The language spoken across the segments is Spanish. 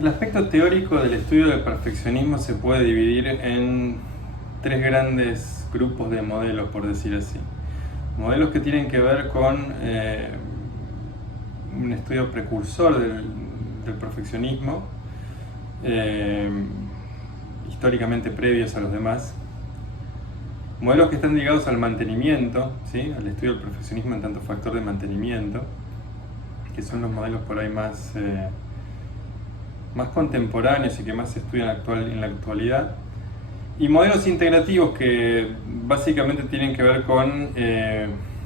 El aspecto teórico del estudio del perfeccionismo se puede dividir en tres grandes grupos de modelos, por decir así. Modelos que tienen que ver con un estudio precursor del perfeccionismo, históricamente previos a los demás. Modelos que están ligados al mantenimiento, ¿sí? Al estudio del perfeccionismo en tanto factor de mantenimiento, que son los modelos por ahí más contemporáneos y que más se estudian en la actualidad. Y modelos integrativos que básicamente tienen que ver con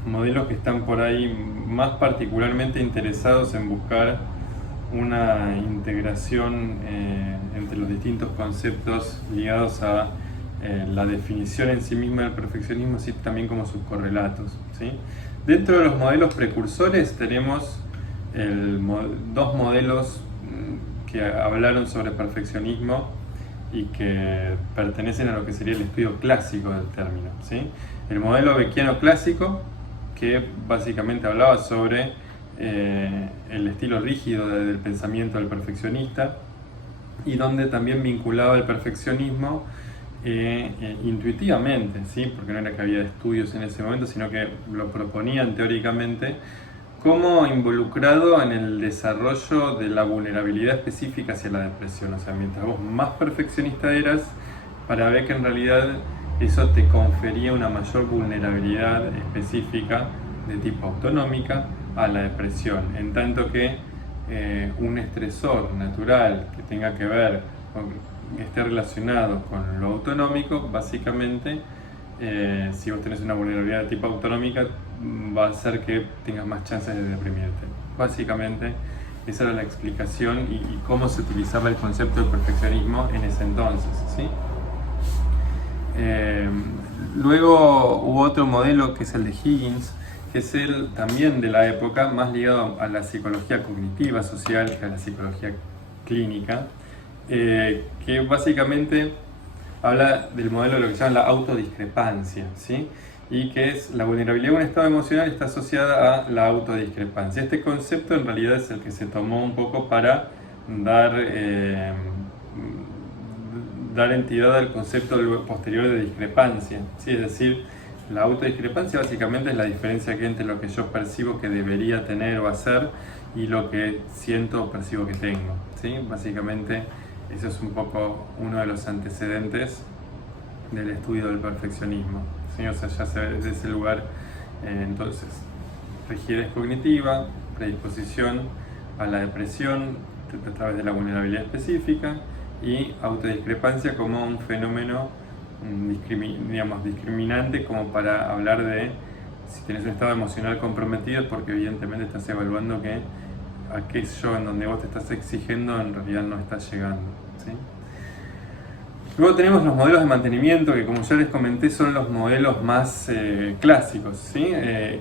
modelos que están por ahí más particularmente interesados en buscar una integración entre los distintos conceptos ligados a la definición en sí misma del perfeccionismo, así también como sus correlatos, ¿sí? Dentro de los modelos precursores tenemos dos modelos que hablaron sobre perfeccionismo y que pertenecen a lo que sería el estudio clásico del término, ¿sí? El modelo beckiano clásico, que básicamente hablaba sobre el estilo rígido del pensamiento del perfeccionista, y donde también vinculaba el perfeccionismo intuitivamente, ¿sí? Porque no era que había estudios en ese momento, sino que lo proponían teóricamente como involucrado en el desarrollo de la vulnerabilidad específica hacia la depresión. O sea, mientras vos más perfeccionista eras, para ver que en realidad eso te confería una mayor vulnerabilidad específica de tipo autonómica a la depresión, en tanto que un estresor natural que tenga que ver que esté relacionado con lo autonómico, básicamente, si vos tenés una vulnerabilidad de tipo autonómica, va a hacer que tengas más chances de deprimirte. Básicamente, esa era la explicación y cómo se utilizaba el concepto del perfeccionismo en ese entonces, ¿sí? Luego hubo otro modelo que es el de Higgins, que es el también de la época, más ligado a la psicología cognitiva social que a la psicología clínica, que básicamente habla del modelo de lo que se llama la autodiscrepancia, ¿sí? Y que es la vulnerabilidad de un estado emocional está asociada a la autodiscrepancia. Este concepto en realidad es el que se tomó un poco para dar entidad al concepto posterior de discrepancia, ¿sí? Es decir, la autodiscrepancia básicamente es la diferencia que hay entre lo que yo percibo que debería tener o hacer y lo que siento o percibo que tengo, ¿sí? Básicamente eso es un poco uno de los antecedentes del estudio del perfeccionismo, ¿sí? O sea, ya se ve desde ese lugar, entonces, rigidez cognitiva, predisposición a la depresión a través de la vulnerabilidad específica, y autodiscrepancia como un fenómeno discriminante, como para hablar de si tienes un estado emocional comprometido, porque evidentemente estás evaluando que aquello en donde vos te estás exigiendo en realidad no estás llegando, ¿sí? Luego tenemos los modelos de mantenimiento, que como ya les comenté son los modelos más clásicos, ¿sí?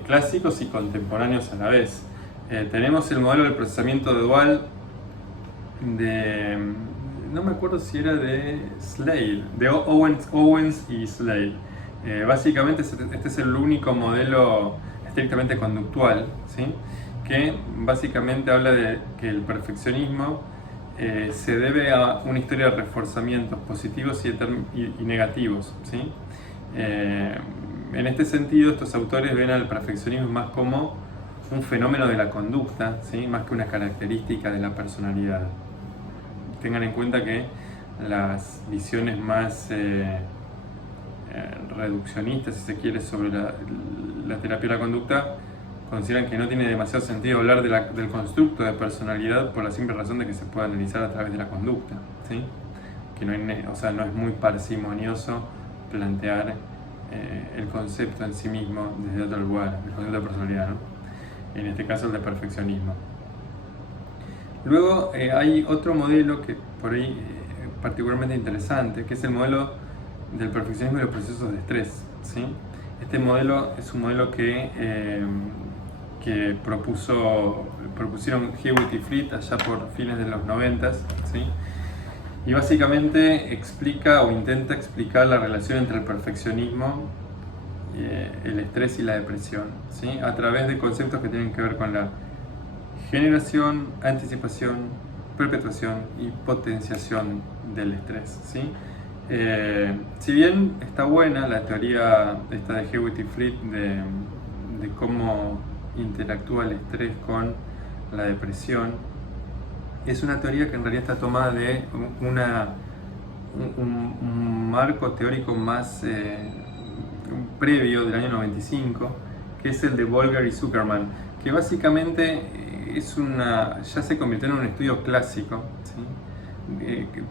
Clásicos y contemporáneos a la vez. Tenemos el modelo del procesamiento dual de, no me acuerdo si era de Slade, de Owens y Slade. Básicamente este es el único modelo estrictamente conductual, ¿sí? Que básicamente habla de que el perfeccionismo se debe a una historia de reforzamientos positivos y negativos, ¿sí? En este sentido, estos autores ven al perfeccionismo más como un fenómeno de la conducta, ¿sí? Más que una característica de la personalidad. Tengan en cuenta que las visiones más reduccionistas, si se quiere, sobre la terapia de la conducta, consideran que no tiene demasiado sentido hablar del constructo de personalidad por la simple razón de que se puede analizar a través de la conducta, ¿sí? Que no es muy parsimonioso plantear el concepto en sí mismo desde otro lugar, el concepto de personalidad, ¿no? En este caso el de perfeccionismo. Luego hay otro modelo que por ahí particularmente interesante, que es el modelo del perfeccionismo y los procesos de estrés, ¿sí? Este modelo es un modelo que propusieron Hewitt y Fried allá por fines de los 90, ¿sí? Y básicamente explica o intenta explicar la relación entre el perfeccionismo, el estrés y la depresión, ¿sí? A través de conceptos que tienen que ver con la generación, anticipación, perpetuación y potenciación del estrés, ¿sí? Si bien está buena la teoría esta de Hewitt y Fried de cómo interactúa el estrés con la depresión, es una teoría que en realidad está tomada de un marco teórico más previo del año 95, que es el de Bolger y Zuckerman, que básicamente ya se convirtió en un estudio clásico, ¿sí?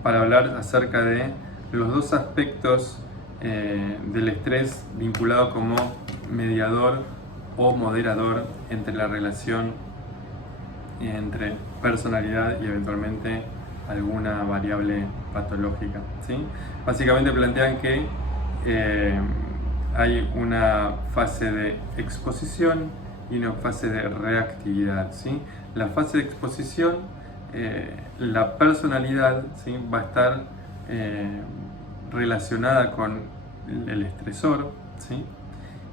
Para hablar acerca de los dos aspectos del estrés vinculado como mediador o moderador entre la relación entre personalidad y eventualmente alguna variable patológica, ¿sí? Básicamente plantean que hay una fase de exposición y una fase de reactividad, ¿sí? La fase de exposición, la personalidad, ¿sí? Va a estar relacionada con el estresor, ¿sí?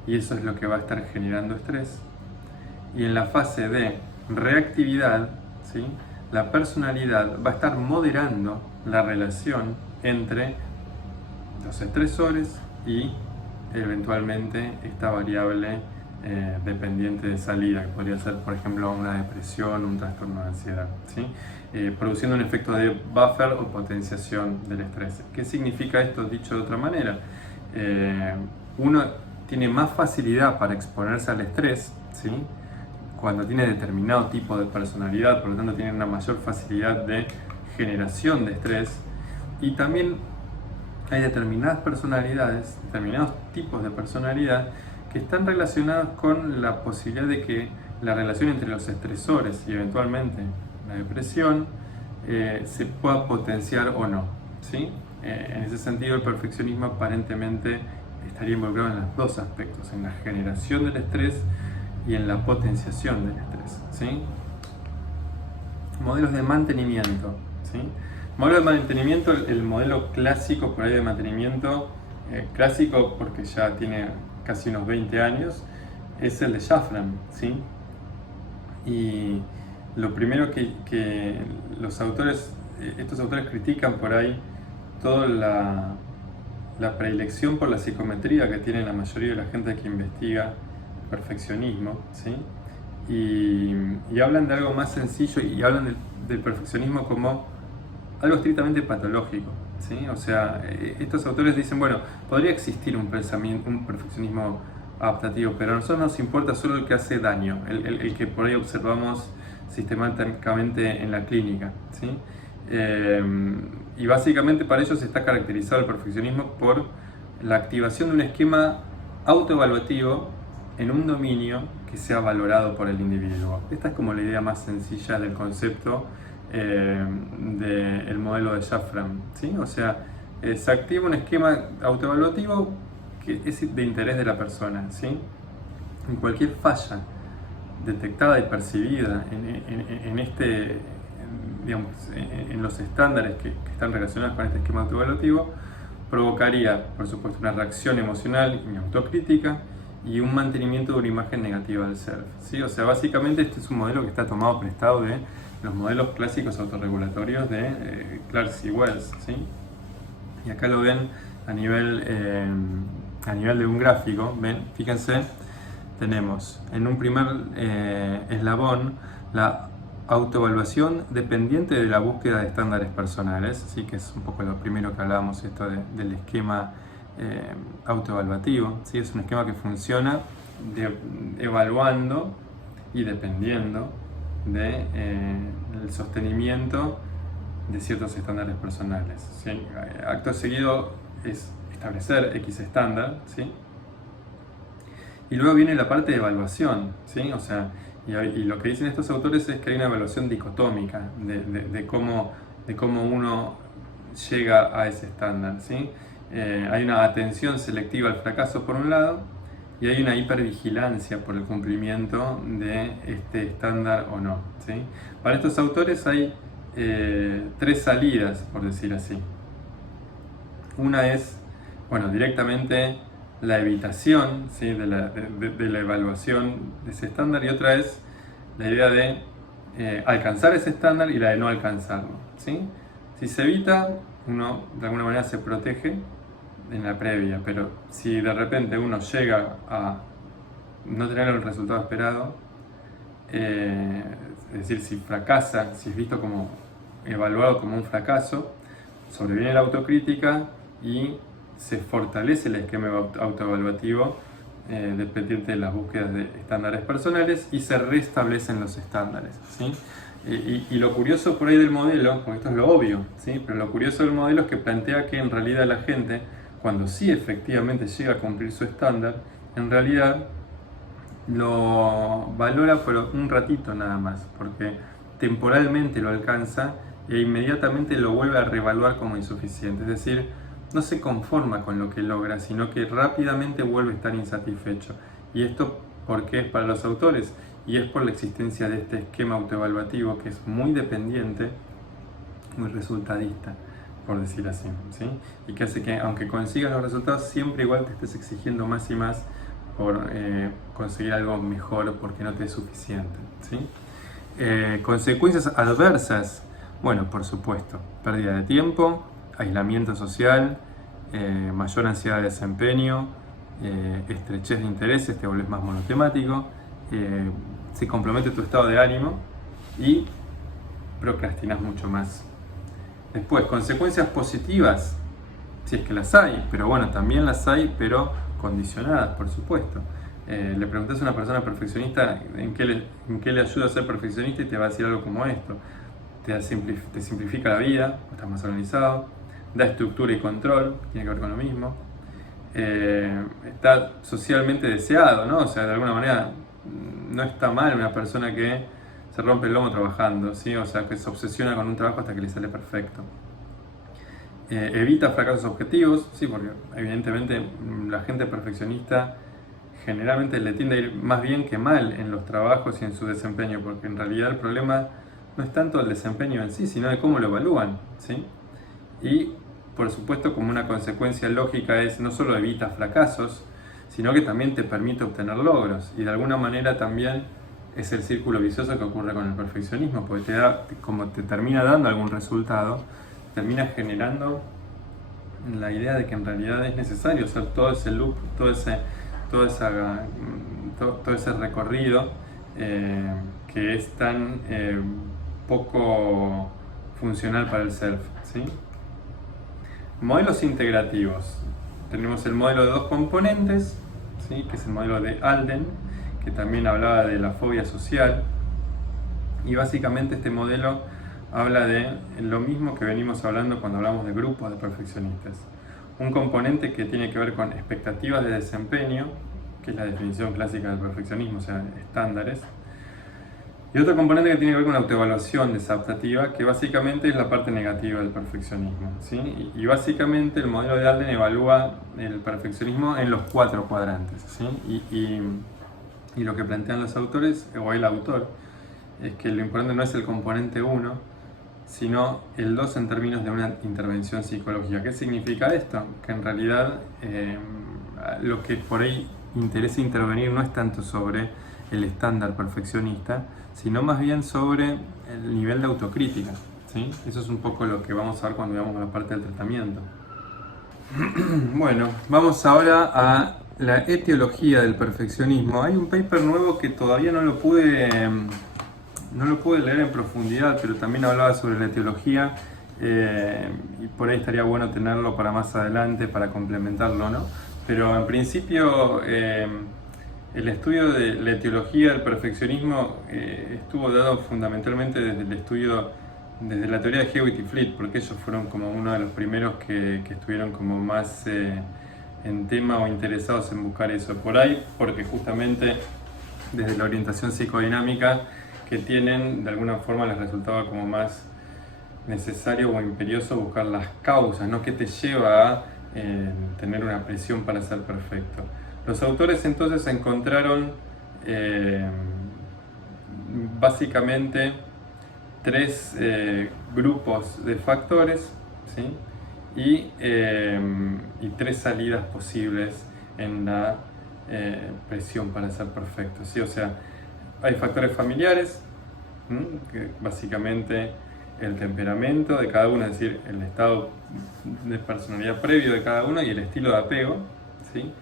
Y eso es lo que va a estar generando estrés. Y en la fase de reactividad, ¿sí? La personalidad va a estar moderando la relación entre los estresores y eventualmente esta variable dependiente de salida, que podría ser, por ejemplo, una depresión, un trastorno de ansiedad, ¿sí? Produciendo un efecto de buffer o potenciación del estrés. ¿Qué significa esto dicho de otra manera? Uno tiene más facilidad para exponerse al estrés, ¿sí? Cuando tiene determinado tipo de personalidad, por lo tanto tiene una mayor facilidad de generación de estrés, y también hay determinadas personalidades, determinados tipos de personalidad que están relacionados con la posibilidad de que la relación entre los estresores y eventualmente la depresión se pueda potenciar o no, ¿sí? En ese sentido, el perfeccionismo aparentemente estaría involucrado en los dos aspectos, en la generación del estrés y en la potenciación del estrés, ¿sí? Modelos de mantenimiento, ¿sí? Modelo de mantenimiento, el modelo clásico por ahí de mantenimiento, clásico porque ya tiene casi unos 20 años, es el de Shafran, ¿sí? Y lo primero que estos autores critican por ahí toda la predilección por la psicometría que tiene la mayoría de la gente que investiga perfeccionismo, ¿sí? Y hablan de algo más sencillo y hablan del perfeccionismo como algo estrictamente patológico, ¿sí? O sea, estos autores dicen, bueno, podría existir un perfeccionismo adaptativo, pero a nosotros nos importa solo el que hace daño, el que por ahí observamos sistemáticamente en la clínica, ¿sí? Y básicamente para ellos está caracterizado el perfeccionismo por la activación de un esquema autoevaluativo en un dominio que sea valorado por el individuo. Esta es como la idea más sencilla del concepto del modelo de Shafran, ¿sí? O sea, se activa un esquema autoevaluativo que es de interés de la persona, ¿sí? En cualquier falla detectada y percibida en los estándares que están relacionados con este esquema autoevaluativo, provocaría, por supuesto, una reacción emocional y autocrítica y un mantenimiento de una imagen negativa del self, ¿sí? O sea, básicamente este es un modelo que está tomado prestado de los modelos clásicos autorregulatorios de Clarke y Wells, ¿sí? Y acá lo ven a nivel de un gráfico, ven, fíjense, tenemos en un primer eslabón la autoevaluación dependiente de la búsqueda de estándares personales, ¿sí? Que es un poco lo primero que hablábamos, esto del esquema autoevaluativo, ¿sí? Es un esquema que funciona evaluando y dependiendo del sostenimiento de ciertos estándares personales, ¿sí? Acto seguido es establecer X estándar, ¿sí? Y luego viene la parte de evaluación, ¿sí? O sea, y lo que dicen estos autores es que hay una evaluación dicotómica de cómo uno llega a ese estándar, ¿sí? Hay una atención selectiva al fracaso por un lado y hay una hipervigilancia por el cumplimiento de este estándar o no, ¿sí? Para estos autores hay tres salidas, por decir así. Una es, bueno, directamente la evitación, ¿sí? de la evaluación de ese estándar, y otra es la idea de alcanzar ese estándar y la de no alcanzarlo, ¿sí? Si se evita, uno de alguna manera se protege en la previa, pero si de repente uno llega a no tener el resultado esperado, es decir, si fracasa, si es visto como evaluado como un fracaso, sobreviene la autocrítica y se fortalece el esquema autoevaluativo dependiente de las búsquedas de estándares personales y se restablecen los estándares, ¿sí? Y lo curioso por ahí del modelo, porque esto es lo obvio, ¿sí? Pero lo curioso del modelo es que plantea que en realidad la gente, cuando sí efectivamente llega a cumplir su estándar, en realidad lo valora por un ratito nada más, porque temporalmente lo alcanza e inmediatamente lo vuelve a reevaluar como insuficiente. Es decir, no se conforma con lo que logra, sino que rápidamente vuelve a estar insatisfecho. Y esto, ¿por qué es para los autores? Y es por la existencia de este esquema autoevaluativo que es muy dependiente, muy resultadista, por decir así, ¿sí? Y que hace que, aunque consigas los resultados, siempre igual te estés exigiendo más y más por conseguir algo mejor porque no te es suficiente, ¿sí? Consecuencias adversas, bueno, por supuesto, pérdida de tiempo, aislamiento social, mayor ansiedad de desempeño, estrechez de intereses, te vuelves más monotemático, se compromete tu estado de ánimo y procrastinas mucho más. Después, consecuencias positivas, si es que las hay, pero bueno, también las hay, pero condicionadas, por supuesto. Le preguntas a una persona perfeccionista en qué le ayuda a ser perfeccionista y te va a decir algo como esto. Te simplifica la vida, estás más organizado, da estructura y control, tiene que ver con lo mismo. Está socialmente deseado, ¿no? O sea, de alguna manera no está mal una persona que se rompe el lomo trabajando, ¿sí? O sea, que se obsesiona con un trabajo hasta que le sale perfecto. Evita fracasos objetivos, sí, porque evidentemente la gente perfeccionista generalmente le tiende a ir más bien que mal en los trabajos y en su desempeño, porque en realidad el problema no es tanto el desempeño en sí, sino de cómo lo evalúan, ¿sí? Y por supuesto, como una consecuencia lógica es no solo evita fracasos, sino que también te permite obtener logros, y de alguna manera también es el círculo vicioso que ocurre con el perfeccionismo, porque te da, como te termina dando algún resultado, termina generando la idea de que en realidad es necesario hacer todo ese loop, todo ese recorrido que es tan poco funcional para el self, ¿sí? Modelos integrativos. Tenemos el modelo de dos componentes, ¿sí? Que es el modelo de Alden, que también hablaba de la fobia social, y básicamente este modelo habla de lo mismo que venimos hablando cuando hablamos de grupos de perfeccionistas. Un componente que tiene que ver con expectativas de desempeño, que es la definición clásica del perfeccionismo, o sea, estándares. Y otro componente que tiene que ver con la autoevaluación desadaptativa, que básicamente es la parte negativa del perfeccionismo, ¿sí? Y básicamente el modelo de Alden evalúa el perfeccionismo en los 4 cuadrantes, ¿sí? Y lo que plantean los autores, o el autor, es que lo importante no es el componente 1, sino el 2 en términos de una intervención psicológica. ¿Qué significa esto? Que en realidad lo que por ahí interesa intervenir no es tanto sobre el estándar perfeccionista, sino más bien sobre el nivel de autocrítica, ¿sí? Eso es un poco lo que vamos a ver cuando veamos la parte del tratamiento. Bueno, vamos ahora a la etiología del perfeccionismo. Hay un paper nuevo que todavía no lo pude leer en profundidad, pero también hablaba sobre la etiología y por ahí estaría bueno tenerlo para más adelante, para complementarlo, ¿no? Pero en principio el estudio de la etiología del perfeccionismo estuvo dado fundamentalmente desde la teoría de Hewitt y Fleet, porque ellos fueron como uno de los primeros que estuvieron como más en tema o interesados en buscar eso por ahí, porque justamente desde la orientación psicodinámica que tienen, de alguna forma les resultaba como más necesario o imperioso buscar las causas, ¿no? ¿Qué te lleva a tener una presión para ser perfecto? Los autores entonces encontraron básicamente 3 grupos de factores, ¿sí? Y 3 salidas posibles en la presión para ser perfecto, ¿sí? O sea, hay factores familiares, que básicamente el temperamento de cada uno, es decir, el estado de personalidad previo de cada uno y el estilo de apego, ¿sí?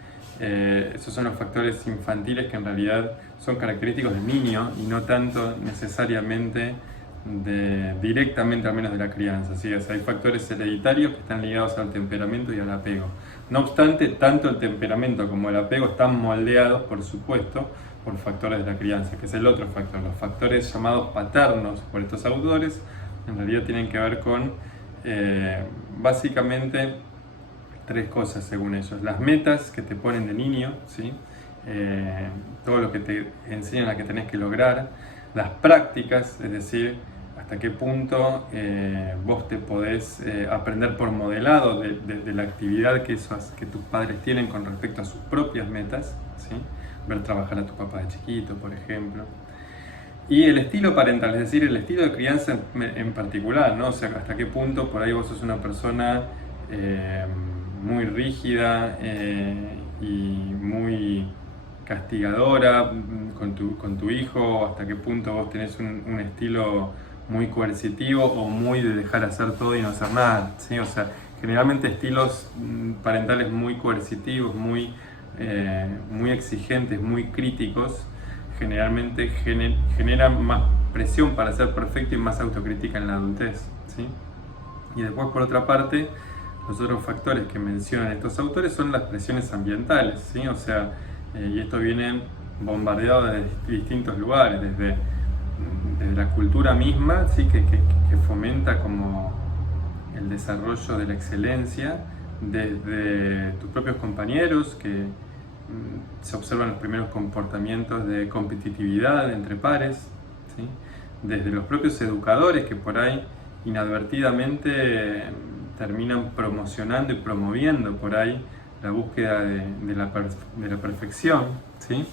Esos son los factores infantiles que en realidad son característicos del niño y no tanto necesariamente directamente al menos de la crianza, ¿sí? O sea, hay factores hereditarios que están ligados al temperamento y al apego. No obstante, tanto el temperamento como el apego están moldeados, por supuesto, por factores de la crianza, que es el otro factor. Los factores llamados paternos por estos autores en realidad tienen que ver con básicamente tres cosas según ellos. Las metas que te ponen de niño, ¿sí? Todo lo que te enseñan a que tenés que lograr, las prácticas, es decir, hasta qué punto vos te podés aprender por modelado de la actividad que tus padres tienen con respecto a sus propias metas, ¿sí? Ver trabajar a tu papá de chiquito, por ejemplo. Y el estilo parental, es decir, el estilo de crianza en particular, ¿no? O sea, hasta qué punto por ahí vos sos una persona muy rígida y muy castigadora con tu hijo, hasta qué punto vos tenés un estilo muy coercitivo o muy de dejar hacer todo y no hacer nada, ¿sí? O sea, generalmente estilos parentales muy coercitivos, muy exigentes, muy críticos, generalmente generan más presión para ser perfecto y más autocrítica en la adultez, ¿sí? Y después, por otra parte, los otros factores que mencionan estos autores son las presiones ambientales, ¿sí? O sea, y esto viene bombardeado de distintos lugares, desde la cultura misma, ¿sí? que fomenta como el desarrollo de la excelencia, desde tus propios compañeros, que se observan los primeros comportamientos de competitividad entre pares, ¿sí? Desde los propios educadores que por ahí inadvertidamente terminan promocionando y promoviendo por ahí la búsqueda de la perfección, ¿sí?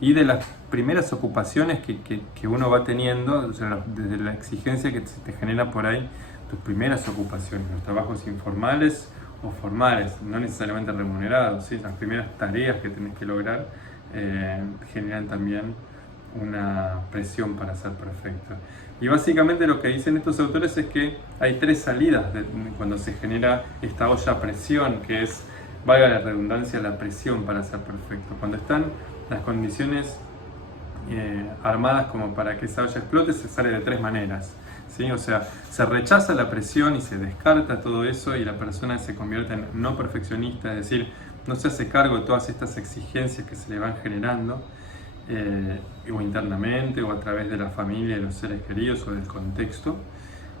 Y de las primeras ocupaciones que uno va teniendo, o sea, desde la exigencia que se te genera por ahí tus primeras ocupaciones, los trabajos informales o formales, no necesariamente remunerados, ¿sí? Las primeras tareas que tenés que lograr generan también una presión para ser perfecto. Y básicamente lo que dicen estos autores es que hay tres salidas cuando se genera esta olla a presión, que es, valga la redundancia, la presión para ser perfecto. Cuando están las condiciones armadas como para que esa olla explote, se sale de tres maneras, ¿sí? O sea, se rechaza la presión y se descarta todo eso y la persona se convierte en no perfeccionista, es decir, no se hace cargo de todas estas exigencias que se le van generando, o internamente o a través de la familia, de los seres queridos o del contexto.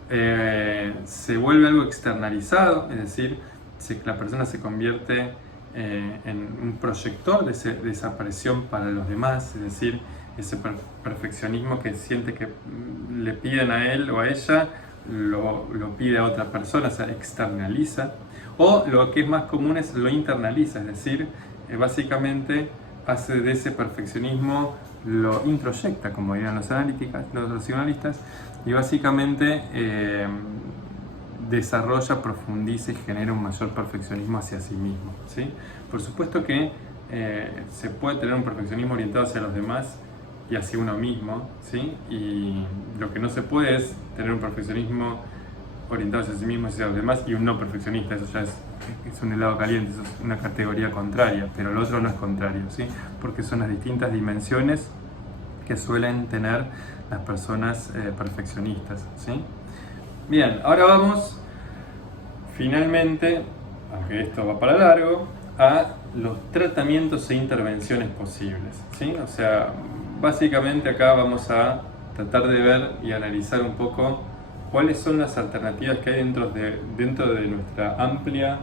Se vuelve algo externalizado, es decir, la persona se convierte en un proyector de esa presión para los demás, es decir, ese perfeccionismo que siente que le piden a él o a ella, lo pide a otra persona, o sea, externaliza. O lo que es más común es lo internaliza, es decir, básicamente hace de ese perfeccionismo, lo introyecta, como dirían los racionalistas, y básicamente desarrolla, profundiza y genera un mayor perfeccionismo hacia sí mismo, ¿sí? Por supuesto que se puede tener un perfeccionismo orientado hacia los demás y hacia uno mismo, ¿sí? Y lo que no se puede es tener un perfeccionismo orientado hacia sí mismo y hacia los demás y un no perfeccionista. Eso ya es un helado caliente, eso es una categoría contraria, pero lo otro no es contrario, ¿sí? Porque son las distintas dimensiones que suelen tener las personas perfeccionistas, ¿sí? Bien, ahora vamos finalmente, aunque esto va para largo, a los tratamientos e intervenciones posibles, ¿sí? O sea, básicamente acá vamos a tratar de ver y analizar un poco cuáles son las alternativas que hay dentro de nuestra amplia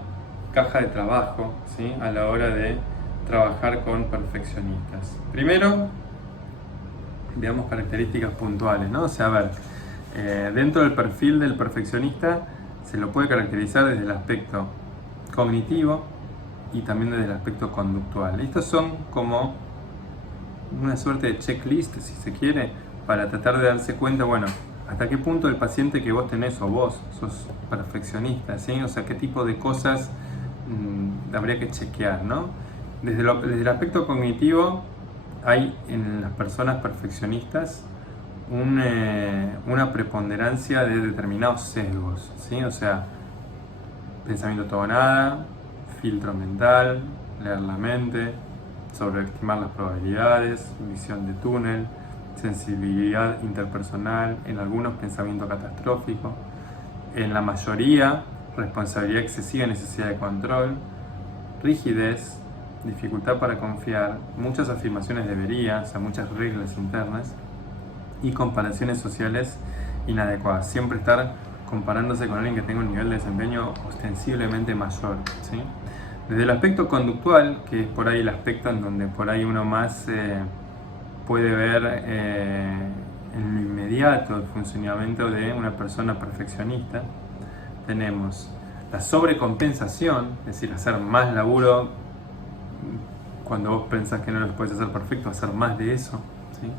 caja de trabajo, ¿sí? A la hora de trabajar con perfeccionistas. Primero, veamos características puntuales, ¿no? O sea, a ver, dentro del perfil del perfeccionista se lo puede caracterizar desde el aspecto cognitivo y también desde el aspecto conductual. Estos son como una suerte de checklist, si se quiere, para tratar de darse cuenta, bueno, hasta qué punto el paciente que vos tenés o vos sos perfeccionista, ¿sí? O sea, qué tipo de cosas habría que chequear, ¿no? Desde el aspecto cognitivo hay en las personas perfeccionistas una preponderancia de determinados sesgos, ¿sí? O sea, pensamiento todo o nada, filtro mental, leer la mente, sobreestimar las probabilidades, visión de túnel, sensibilidad interpersonal, en algunos pensamiento catastrófico, en la mayoría responsabilidad excesiva y necesidad de control, rigidez, dificultad para confiar, muchas afirmaciones debería, o sea, muchas reglas internas y comparaciones sociales inadecuadas. Siempre estar comparándose con alguien que tenga un nivel de desempeño ostensiblemente mayor, ¿sí? Desde el aspecto conductual, que es por ahí el aspecto en donde por ahí uno más puede ver en lo inmediato el funcionamiento de una persona perfeccionista, tenemos la sobrecompensación, es decir, hacer más laburo cuando vos pensás que no lo puedes hacer perfecto, hacer más de eso, ¿sí?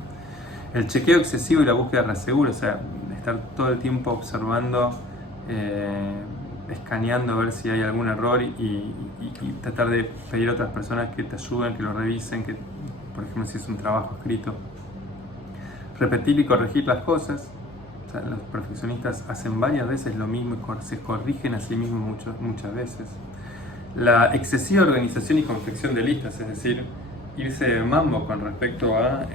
El chequeo excesivo y la búsqueda de reaseguro, o sea, estar todo el tiempo observando, escaneando a ver si hay algún error y tratar de pedir a otras personas que te ayuden, que lo revisen, que, por ejemplo, si es un trabajo escrito. Repetir y corregir las cosas. O sea, los perfeccionistas hacen varias veces lo mismo y se corrigen a sí mismos muchas veces. La excesiva organización y confección de listas, es decir, irse de mambo con respecto a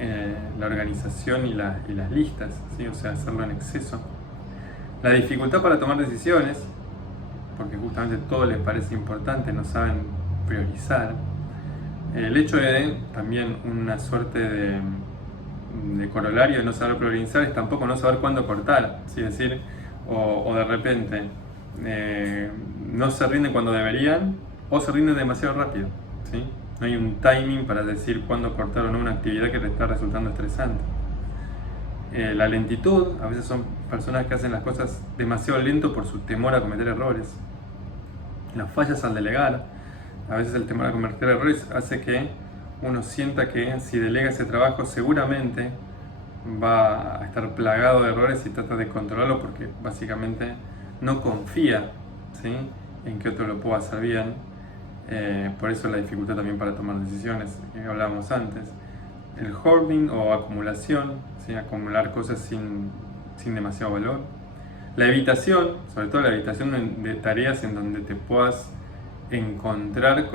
la organización y las listas, ¿sí? O sea, hacerlo en exceso. La dificultad para tomar decisiones, porque justamente todo les parece importante, no saben priorizar. El hecho de también una suerte de corolario de no saber priorizar es tampoco no saber cuándo cortar, ¿sí? Es decir, o de repente no se rinden cuando deberían o se rinden demasiado rápido, ¿sí? No hay un timing para decir cuándo cortar o no una actividad que te está resultando estresante. La lentitud, a veces son personas que hacen las cosas demasiado lento por su temor a cometer errores. Las fallas al delegar, a veces el temor a cometer errores hace que uno sienta que si delega ese trabajo seguramente va a estar plagado de errores y trata de controlarlo porque básicamente no confía, ¿sí?, en que otro lo pueda hacer bien. Por eso la dificultad también para tomar decisiones que hablábamos antes. El hoarding o acumulación, ¿sí?, acumular cosas sin demasiado valor. La evitación, sobre todo la evitación de tareas en donde te puedas encontrar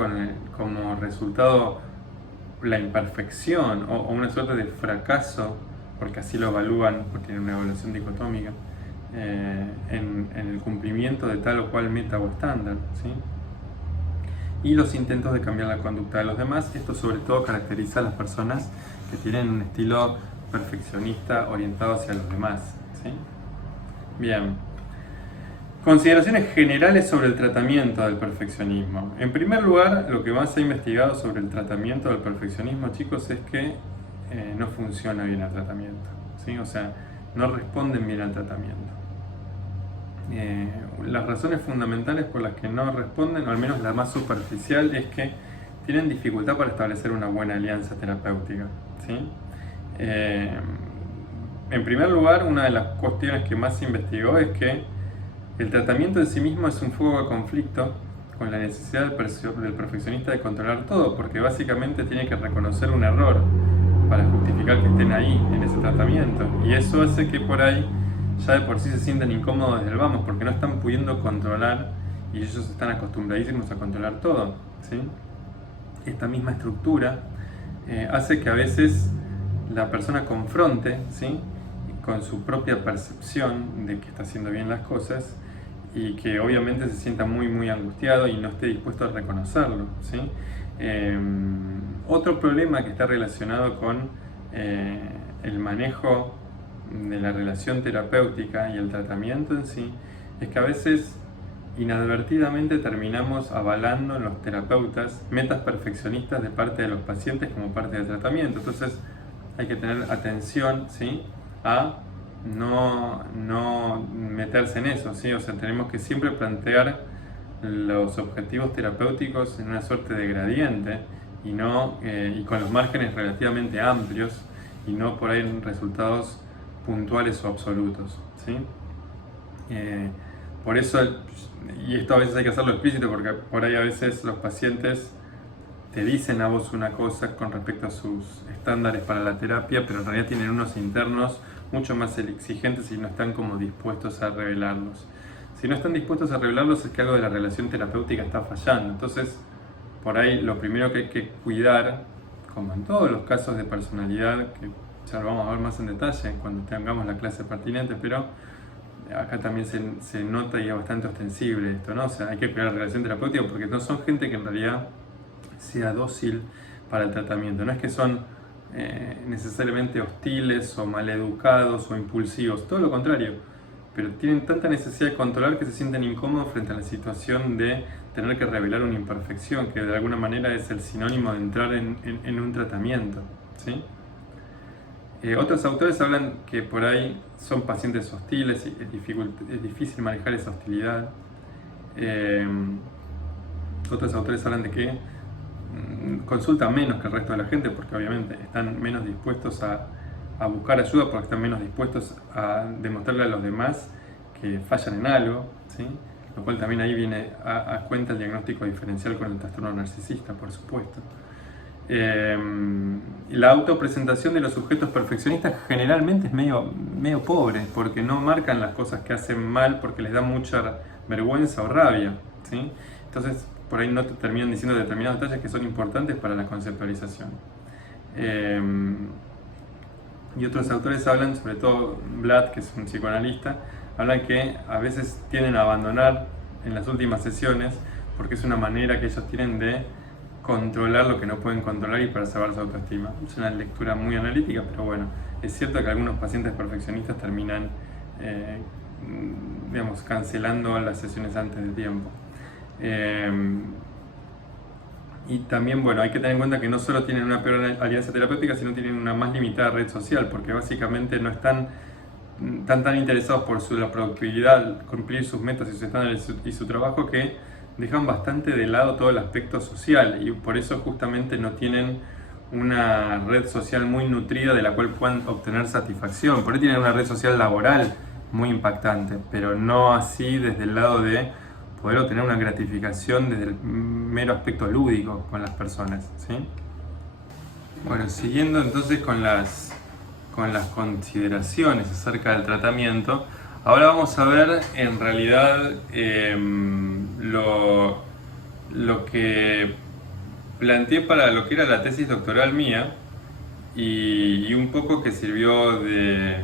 como resultado la imperfección o una suerte de fracaso, porque así lo evalúan, porque tienen una evaluación dicotómica, en el cumplimiento de tal o cual meta o estándar, ¿sí? Y los intentos de cambiar la conducta de los demás. Esto sobre todo caracteriza a las personas que tienen un estilo perfeccionista orientado hacia los demás, ¿sí? Bien. Consideraciones generales sobre el tratamiento del perfeccionismo. En primer lugar, lo que más se ha investigado sobre el tratamiento del perfeccionismo, chicos, es que no funciona bien el tratamiento, ¿sí? O sea, no responden bien al tratamiento. Las razones fundamentales por las que no responden, o al menos la más superficial, es que tienen dificultad para establecer una buena alianza terapéutica, ¿sí? En primer lugar, una de las cuestiones que más se investigó es que el tratamiento en sí mismo es un fuego de conflicto con la necesidad del perfeccionista de controlar todo, porque básicamente tiene que reconocer un error para justificar que estén ahí en ese tratamiento, y eso hace que por ahí ya de por sí se sienten incómodos desde el vamos, porque no están pudiendo controlar y ellos están acostumbradísimos a controlar todo, ¿sí? Esta misma estructura hace que a veces la persona confronte, ¿sí?, con su propia percepción de que está haciendo bien las cosas y que obviamente se sienta muy angustiado y no esté dispuesto a reconocerlo, ¿sí? Otro problema que está relacionado con el manejo de la relación terapéutica y el tratamiento en sí es que a veces inadvertidamente terminamos avalando en los terapeutas metas perfeccionistas de parte de los pacientes como parte del tratamiento. Entonces hay que tener atención, ¿sí?, a no meterse en eso, ¿sí? O sea, tenemos que siempre plantear los objetivos terapéuticos en una suerte de gradiente y con los márgenes relativamente amplios y no por ahí en resultados puntuales o absolutos, ¿sí? Por eso, y esto a veces hay que hacerlo explícito porque por ahí a veces los pacientes te dicen a vos una cosa con respecto a sus estándares para la terapia, pero en realidad tienen unos internos mucho más exigentes si no están como dispuestos a revelarlos. Si no están dispuestos a revelarlos es que algo de la relación terapéutica está fallando. Entonces, por ahí lo primero que hay que cuidar, como en todos los casos de personalidad, que ya lo vamos a ver más en detalle cuando tengamos la clase pertinente, pero acá también se nota y es bastante ostensible esto, ¿no? O sea, hay que cuidar la relación terapéutica porque no son gente que en realidad sea dócil para el tratamiento. No es que son necesariamente hostiles o maleducados o impulsivos, todo lo contrario, pero tienen tanta necesidad de controlar que se sienten incómodos frente a la situación de tener que revelar una imperfección, que de alguna manera es el sinónimo de entrar en un tratamiento, ¿sí? Otros autores hablan que por ahí son pacientes hostiles y es difícil manejar esa hostilidad. Otros autores hablan de que consultan menos que el resto de la gente porque obviamente están menos dispuestos a buscar ayuda porque están menos dispuestos a demostrarle a los demás que fallan en algo, ¿sí? Lo cual también ahí viene a cuenta el diagnóstico diferencial con el trastorno narcisista, por supuesto. La autopresentación de los sujetos perfeccionistas generalmente es medio pobre porque no marcan las cosas que hacen mal porque les da mucha vergüenza o rabia, ¿sí? Entonces por ahí no te terminan diciendo determinados detalles que son importantes para la conceptualización. Y otros autores hablan, sobre todo Blatt, que es un psicoanalista, hablan que a veces tienden a abandonar en las últimas sesiones porque es una manera que ellos tienen de controlar lo que no pueden controlar y para salvar su autoestima. Es una lectura muy analítica, pero bueno, es cierto que algunos pacientes perfeccionistas terminan cancelando las sesiones antes de tiempo. Y también, bueno, hay que tener en cuenta que no solo tienen una peor alianza terapéutica, sino tienen una más limitada red social, porque básicamente no están tan interesados por la productividad, cumplir sus metas y sus estándares y su trabajo, que dejan bastante de lado todo el aspecto social y por eso justamente no tienen una red social muy nutrida de la cual puedan obtener satisfacción. Por ahí tienen una red social laboral muy impactante, pero no así desde el lado de poder obtener una gratificación desde el mero aspecto lúdico con las personas, ¿sí? Bueno, siguiendo entonces con las consideraciones acerca del tratamiento, ahora vamos a ver en realidad lo que planteé para lo que era la tesis doctoral mía y un poco que sirvió de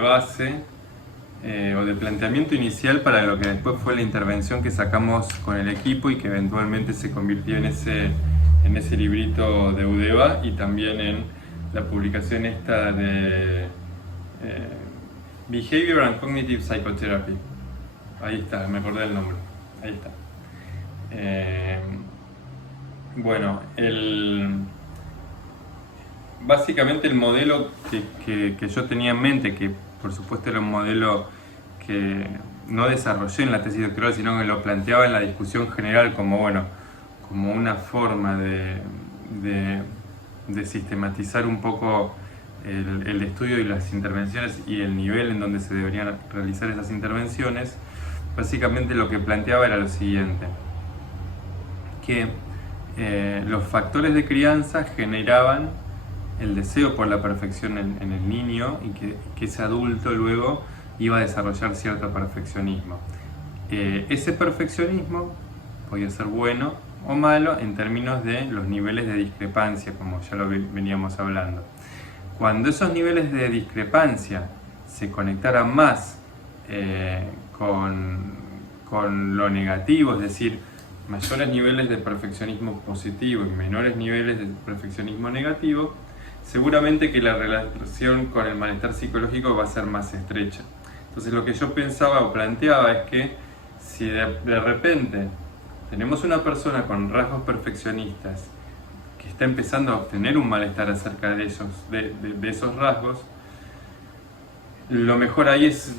base o de planteamiento inicial para lo que después fue la intervención que sacamos con el equipo y que eventualmente se convirtió en ese librito de UDEVA y también en la publicación esta de Behavior and Cognitive Psychotherapy. Ahí está, me acordé del nombre. Ahí está. Bueno, básicamente el modelo que yo tenía en mente, que por supuesto era un modelo que no desarrollé en la tesis doctoral, sino que lo planteaba en la discusión general como una forma de sistematizar un poco el estudio y las intervenciones y el nivel en donde se deberían realizar esas intervenciones. Básicamente lo que planteaba era lo siguiente, que los factores de crianza generaban el deseo por la perfección en el niño y que ese adulto luego iba a desarrollar cierto perfeccionismo. Ese perfeccionismo podía ser bueno o malo en términos de los niveles de discrepancia, como ya lo veníamos hablando. Cuando esos niveles de discrepancia se conectaran más con lo negativo, es decir, mayores niveles de perfeccionismo positivo y menores niveles de perfeccionismo negativo, seguramente que la relación con el malestar psicológico va a ser más estrecha. Entonces lo que yo pensaba o planteaba es que si de repente tenemos una persona con rasgos perfeccionistas que está empezando a obtener un malestar acerca de esos rasgos, lo mejor ahí es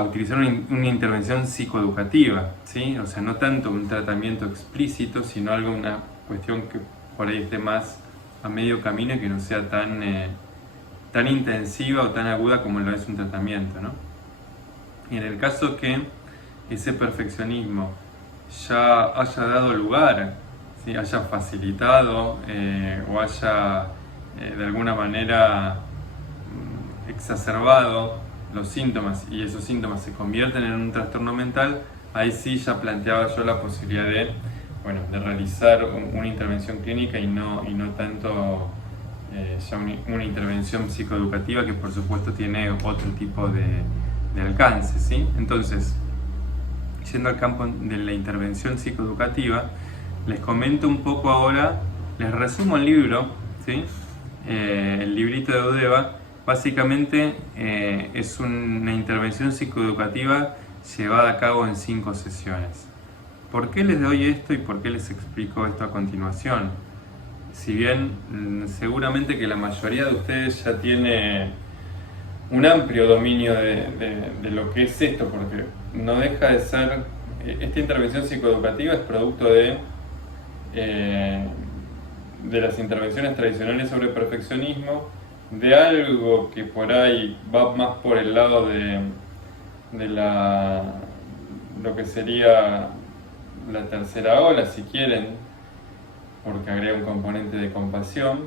utilizar una intervención psicoeducativa, ¿sí? O sea, no tanto un tratamiento explícito, sino una cuestión que por ahí esté más a medio camino y que no sea tan intensiva o tan aguda como lo es un tratamiento, ¿no? Y en el caso que ese perfeccionismo ya haya dado lugar, ¿sí? Haya facilitado o haya de alguna manera exacerbado los síntomas y esos síntomas se convierten en un trastorno mental, ahí sí ya planteaba yo la posibilidad de, bueno, de realizar una intervención clínica y no tanto ya una intervención psicoeducativa que por supuesto tiene otro tipo de alcance, ¿sí? Entonces, yendo al campo de la intervención psicoeducativa, les comento un poco ahora, les resumo el libro, ¿sí? El librito de Eudeva. Básicamente es una intervención psicoeducativa llevada a cabo en 5 sesiones. ¿Por qué les doy esto y por qué les explico esto a continuación? Si bien seguramente que la mayoría de ustedes ya tiene un amplio dominio de lo que es esto, porque no deja de ser, esta intervención psicoeducativa es producto de las intervenciones tradicionales sobre perfeccionismo, de algo que por ahí va más por el lado de lo que sería la tercera ola, si quieren, porque agrega un componente de compasión,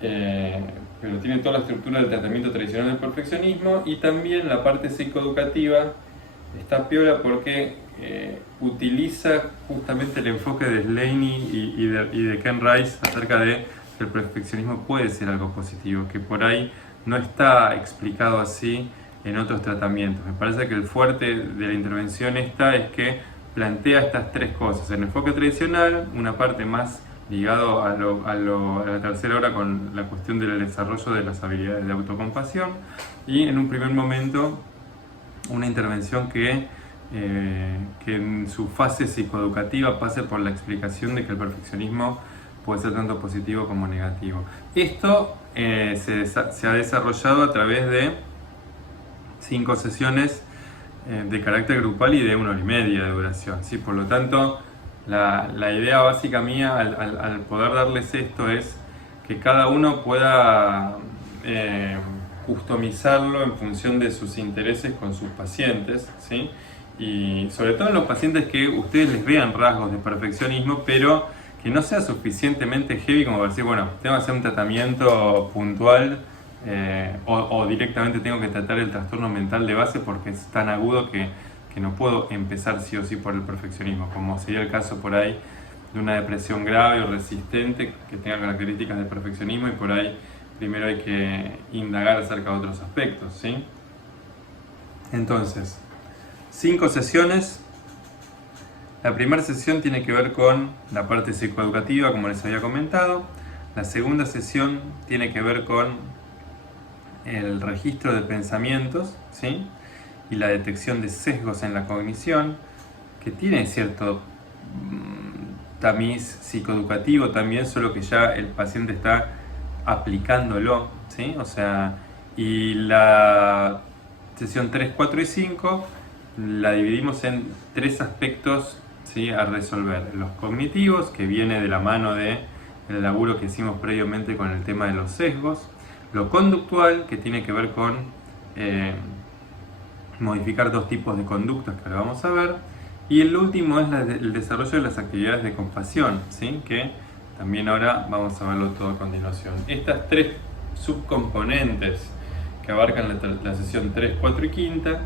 pero tiene toda la estructura del tratamiento tradicional del perfeccionismo, y también la parte psicoeducativa está piola porque utiliza justamente el enfoque de Slaney y de Ken Rice acerca de que el perfeccionismo puede ser algo positivo, que por ahí no está explicado así en otros tratamientos. Me parece que el fuerte de la intervención esta es que plantea estas 3 cosas. El enfoque tradicional, una parte más ligado a la tercera hora con la cuestión del desarrollo de las habilidades de autocompasión, y en un primer momento una intervención que en su fase psicoeducativa pase por la explicación de que el perfeccionismo puede ser tanto positivo como negativo. Esto se ha desarrollado a través de 5 sesiones de carácter grupal y de 1 hora y media de duración, ¿sí? Por lo tanto, la idea básica mía al poder darles esto es que cada uno pueda customizarlo en función de sus intereses con sus pacientes, ¿sí? Y sobre todo en los pacientes que ustedes les vean rasgos de perfeccionismo, pero que no sea suficientemente heavy como para decir, bueno, tengo que hacer un tratamiento puntual o directamente tengo que tratar el trastorno mental de base porque es tan agudo que no puedo empezar sí o sí por el perfeccionismo, como sería el caso por ahí de una depresión grave o resistente que tenga características de perfeccionismo, y por ahí primero hay que indagar acerca de otros aspectos, ¿sí? Entonces, 5 sesiones. La primera sesión tiene que ver con la parte psicoeducativa, como les había comentado. La segunda sesión tiene que ver con el registro de pensamientos, ¿sí? Y la detección de sesgos en la cognición, que tiene cierto tamiz psicoeducativo también, solo que ya el paciente está aplicándolo, ¿sí? O sea, y la sesión 3, 4 y 5 la dividimos en 3 aspectos, ¿sí?, a resolver. Los cognitivos, que viene de la mano del laburo que hicimos previamente con el tema de los sesgos. Lo conductual, que tiene que ver con modificar 2 tipos de conductas que ahora vamos a ver. Y el último es el desarrollo de las actividades de compasión, ¿sí?, que también ahora vamos a verlo todo a continuación. Estas 3 subcomponentes que abarcan la sesión 3, 4 y 5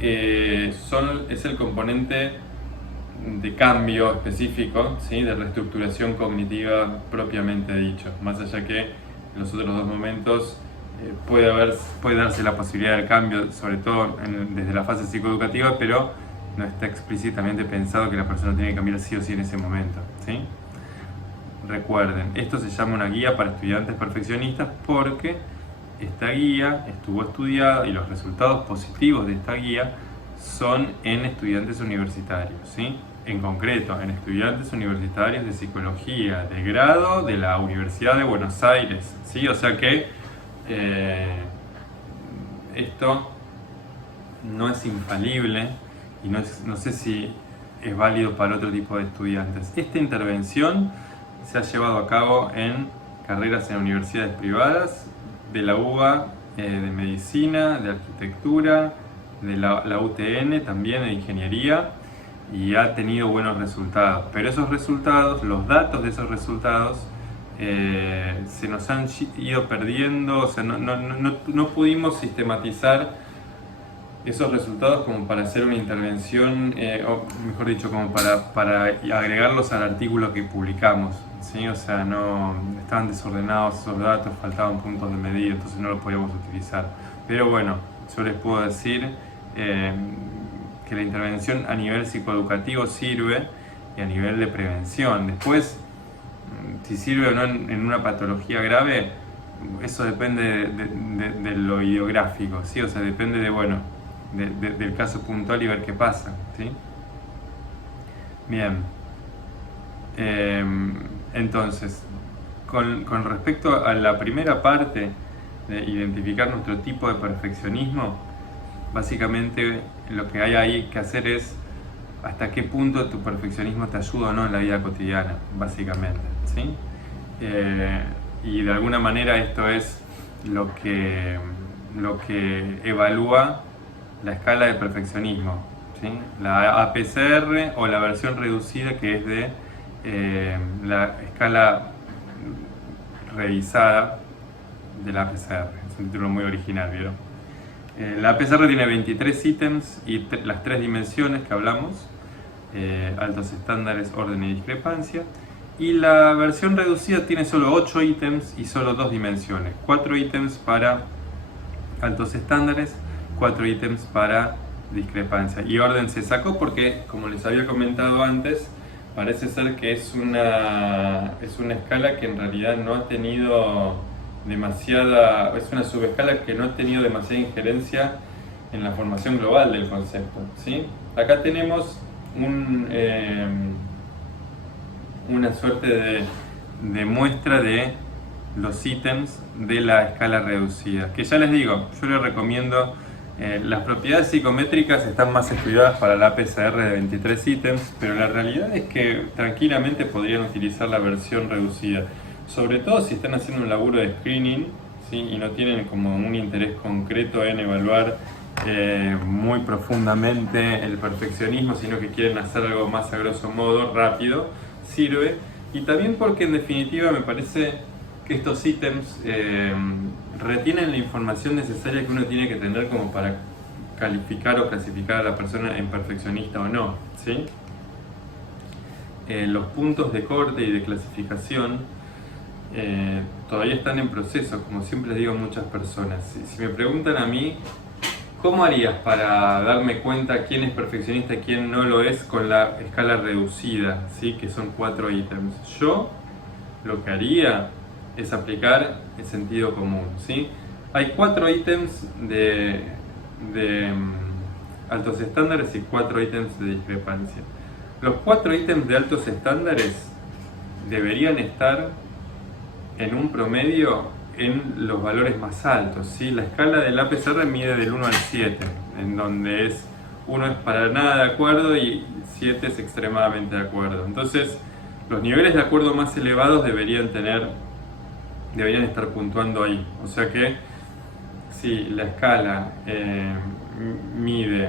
es el componente de cambio específico, ¿sí?, de reestructuración cognitiva propiamente dicho. Más allá que en los otros 2 momentos puede darse la posibilidad del cambio, sobre todo desde la fase psicoeducativa, pero no está explícitamente pensado que la persona tiene que cambiar sí o sí en ese momento, ¿sí? Recuerden, esto se llama una guía para estudiantes perfeccionistas porque esta guía estuvo estudiada y los resultados positivos de esta guía son en estudiantes universitarios, ¿sí? En concreto, en estudiantes universitarios de psicología de grado de la Universidad de Buenos Aires, ¿sí? O sea que esto no es infalible y no sé si es válido para otro tipo de estudiantes. Esta intervención se ha llevado a cabo en carreras en universidades privadas, de la UBA, de medicina, de arquitectura, de la UTN también, de ingeniería, y ha tenido buenos resultados. Pero esos resultados, los datos de esos resultados, se nos han ido perdiendo, o sea, no pudimos sistematizar esos resultados como para hacer una intervención, o mejor dicho, como para agregarlos al artículo que publicamos, ¿sí? O sea, no estaban desordenados esos datos, faltaban puntos de medida, entonces no los podíamos utilizar. Pero bueno, yo les puedo decir que la intervención a nivel psicoeducativo sirve y a nivel de prevención. Después, si sirve o no en una patología grave, eso depende de lo ideográfico, ¿sí? O sea, depende del caso puntual y ver qué pasa, ¿sí? Bien. Entonces, con respecto a la primera parte de identificar nuestro tipo de perfeccionismo, básicamente lo que hay ahí que hacer es hasta qué punto tu perfeccionismo te ayuda o no en la vida cotidiana, básicamente, ¿sí? Y de alguna manera esto es lo que evalúa la escala de perfeccionismo, ¿sí? La APCR o la versión reducida, que es de la escala revisada de la APCR. Es un título muy original, ¿vieron? La APCR tiene 23 ítems y las 3 dimensiones que hablamos, altos estándares, orden y discrepancia. Y la versión reducida tiene solo 8 ítems y solo 2 dimensiones. 4 ítems para altos estándares, 4 ítems para discrepancia. Y orden se sacó porque, como les había comentado antes, parece ser que es una escala que en realidad no ha tenido demasiada, es una subescala que no ha tenido demasiada injerencia en la formación global del concepto, ¿sí? Acá tenemos una suerte de muestra de los ítems de la escala reducida, que ya les digo, yo les recomiendo. Las propiedades psicométricas están más estudiadas para la APCR de 23 ítems, pero la realidad es que tranquilamente podrían utilizar la versión reducida, sobre todo si están haciendo un laburo de screening, ¿sí? Y no tienen como un interés concreto en evaluar muy profundamente el perfeccionismo, sino que quieren hacer algo más a grosso modo, rápido, sirve. Y también porque en definitiva me parece que estos ítems retienen la información necesaria que uno tiene que tener como para calificar o clasificar a la persona en perfeccionista o no, ¿sí? Los puntos de corte y de clasificación todavía están en proceso, como siempre les digo a muchas personas. Si me preguntan a mí, ¿cómo harías para darme cuenta quién es perfeccionista y quién no lo es con la escala reducida, ¿sí? Que son 4 ítems? Yo lo que haría es aplicar el sentido común, ¿sí? Hay 4 ítems de altos estándares y 4 ítems de discrepancia. Los 4 ítems de altos estándares deberían estar en un promedio en los valores más altos, ¿sí? La escala del APCR mide del 1 al 7, en donde 1 es para nada de acuerdo y 7 es extremadamente de acuerdo. Entonces, los niveles de acuerdo más elevados deberían estar puntuando ahí. O sea que si la escala mide,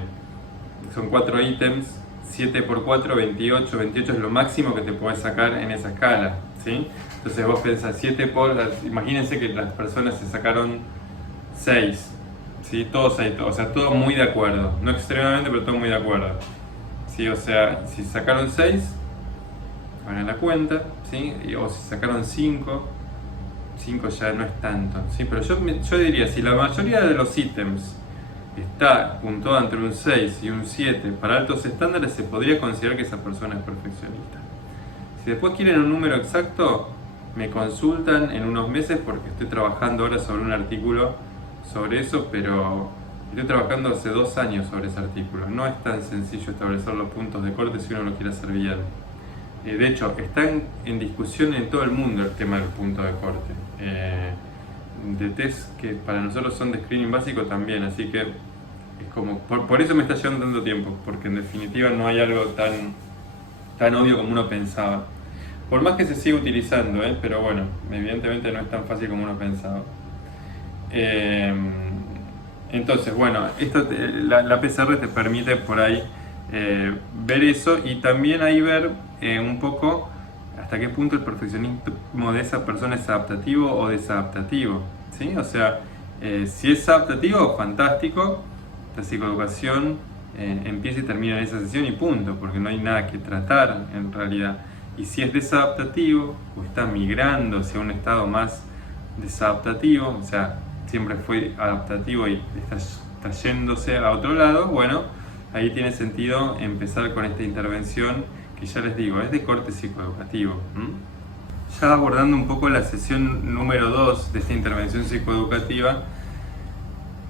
son 4 ítems, 7 por 4, 28, 28 es lo máximo que te puedes sacar en esa escala, ¿sí? Entonces vos pensás, imagínense que las personas se sacaron 6, ¿sí? Todos ahí, o sea, todo muy de acuerdo, no extremadamente, pero todo muy de acuerdo, ¿sí? O sea, si sacaron 6, hagan la cuenta, ¿sí? O si sacaron 5 ya no es tanto, ¿sí? Pero yo diría, si la mayoría de los ítems está puntuada entre un 6 y un 7 para altos estándares, se podría considerar que esa persona es perfeccionista. Si después quieren un número exacto, me consultan en unos meses porque estoy trabajando ahora sobre un artículo sobre eso, pero estoy trabajando hace 2 años sobre ese artículo. No es tan sencillo establecer los puntos de corte si uno lo quiere hacer bien. De hecho, está en discusión en todo el mundo el tema del punto de corte. De test que para nosotros son de screening básico también, así que es como, por eso me está llevando tanto tiempo, porque en definitiva no hay algo tan obvio como uno pensaba. Por más que se siga utilizando, pero bueno, evidentemente no es tan fácil como uno pensaba. Entonces, bueno, la PCR te permite por ahí ver eso y también ahí ver un poco hasta qué punto el perfeccionismo de esa persona es adaptativo o desadaptativo, ¿sí? O sea, si es adaptativo, fantástico, la psicoeducación empieza y termina en esa sesión y punto, porque no hay nada que tratar en realidad. Y si es desadaptativo o está migrando hacia un estado más desadaptativo, o sea, siempre fue adaptativo y está yéndose a otro lado, bueno, ahí tiene sentido empezar con esta intervención que ya les digo, es de corte psicoeducativo. Ya abordando un poco la sesión número 2 de esta intervención psicoeducativa,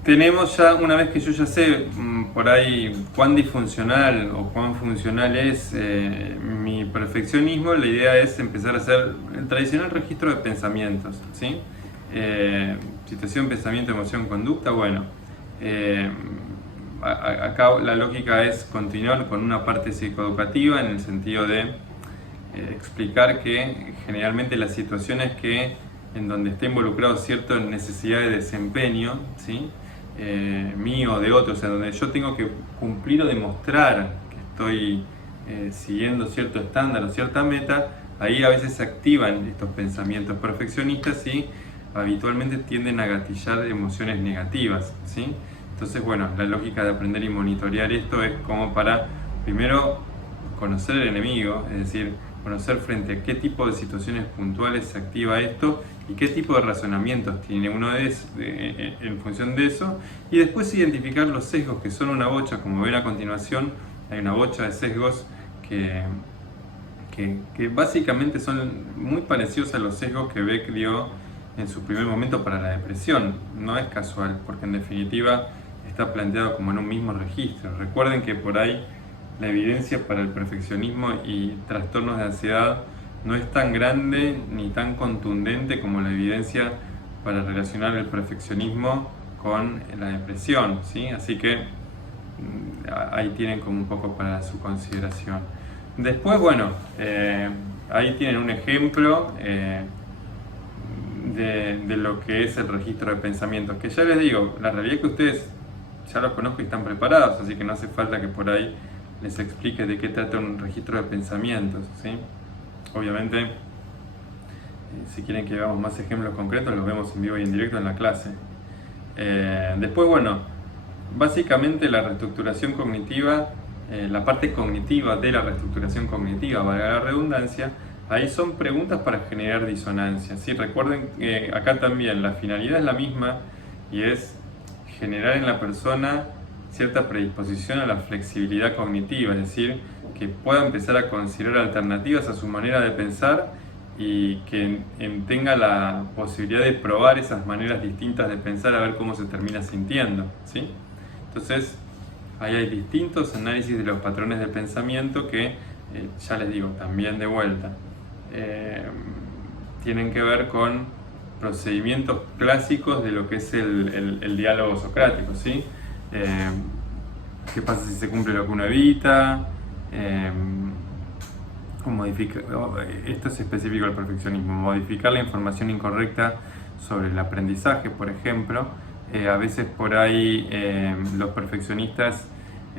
tenemos ya, una vez que yo ya sé por ahí cuán disfuncional o cuán funcional es mi perfeccionismo, la idea es empezar a hacer el tradicional registro de pensamientos, ¿sí? Situación, pensamiento, emoción, conducta. Bueno, acá la lógica es continuar con una parte psicoeducativa en el sentido de explicar que generalmente las situaciones en donde está involucrado cierta necesidad de desempeño, ¿sí? Mío o de otros, en donde yo tengo que cumplir o demostrar que estoy siguiendo cierto estándar o cierta meta, ahí a veces se activan estos pensamientos perfeccionistas y habitualmente tienden a gatillar emociones negativas, ¿sí? Entonces, bueno, la lógica de aprender y monitorear esto es como para, primero, conocer el enemigo, es decir, conocer frente a qué tipo de situaciones puntuales se activa esto y qué tipo de razonamientos tiene uno en función de eso, y después identificar los sesgos, que son una bocha. Como ven a continuación, hay una bocha de sesgos que básicamente son muy parecidos a los sesgos que Beck dio en su primer momento para la depresión. No es casual, porque en definitiva está planteado como en un mismo registro. Recuerden que por ahí la evidencia para el perfeccionismo y trastornos de ansiedad no es tan grande ni tan contundente como la evidencia para relacionar el perfeccionismo con la depresión, ¿sí? Así que ahí tienen como un poco para su consideración. Después, bueno, ahí tienen un ejemplo de lo que es el registro de pensamientos, que ya les digo, la realidad es que ustedes ya los conozco y están preparados, así que no hace falta que por ahí les explique de qué trata un registro de pensamientos, ¿sí? Obviamente, si quieren que veamos más ejemplos concretos, los vemos en vivo y en directo en la clase. Después, bueno, básicamente la reestructuración cognitiva, la parte cognitiva de la reestructuración cognitiva, valga la redundancia, ahí son preguntas para generar disonancia, ¿sí? Recuerden que acá también la finalidad es la misma y es generar en la persona cierta predisposición a la flexibilidad cognitiva, es decir, que pueda empezar a considerar alternativas a su manera de pensar y que tenga la posibilidad de probar esas maneras distintas de pensar a ver cómo se termina sintiendo, ¿sí? Entonces, ahí hay distintos análisis de los patrones de pensamiento que, ya les digo, también de vuelta, tienen que ver con procedimientos clásicos de lo que es el diálogo socrático, ¿sí? ¿Qué pasa si se cumple lo que uno evita? Esto es específico del perfeccionismo, modificar la información incorrecta sobre el aprendizaje, por ejemplo. A veces por ahí los perfeccionistas